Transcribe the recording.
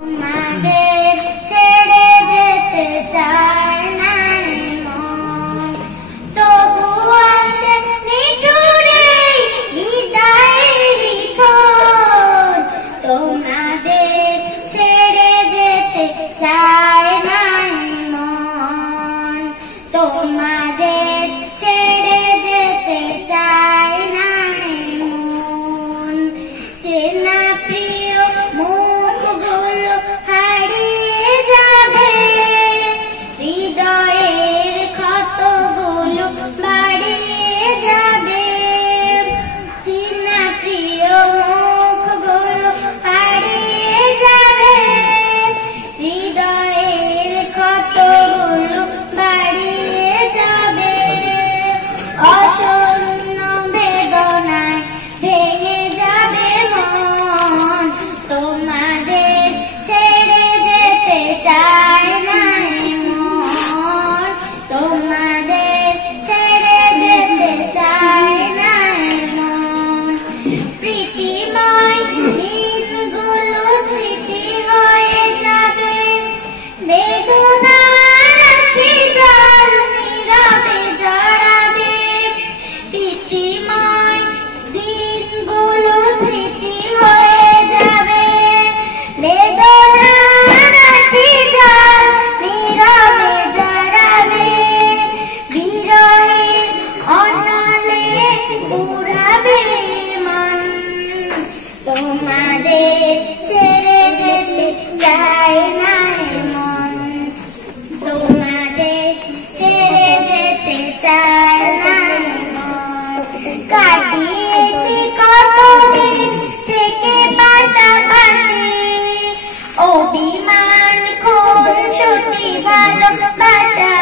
তোমাদের ছেড়ে যেতে চায় না মন, তবু আসে নিঠুরে বিদায়েরই ফোন। তোমাদের ছেড়ে যেতে চায় না মন, তোমাদের ছেড়ে যেতে চায় না মন। চেনা প্রিয় মুখগুলো হারিয়ে যাবে, হৃদয়ের ক্ষতগুলো বাড়িয়ে যাবে। চেনা প্রিয় মুখগুলো হারিয়ে যাবে, হৃদয়ের ক্ষতগুলো বাড়িয়ে যাবে। অশূন্য বেদনায় ভেঙে যাবে মন, তোমাদের ছেড়ে যেতে চায় না মন, তোমাদের ছেড়ে যেতে চায় না মন। প্রীতিময় দিনগুলো স্মৃতি হয়ে যাবে, বেদনার আঁখি জল নীরবে জড়াবে। প্রীতিময় দিনগুলো স্মৃতি হয়ে যাবে, বেদনার আঁখি জল নীরবে জড়াবে। বিরহের অনলে পুরাবে মন, তোমাদের ছেড়ে যেতে চায় না মন, তোমাদের ছেড়ে যেতে চায় না মন। কাটিয়েছি কতদিন থেকে পাশাপাশি, অভিমান খুনসুটি ভালোবাসা।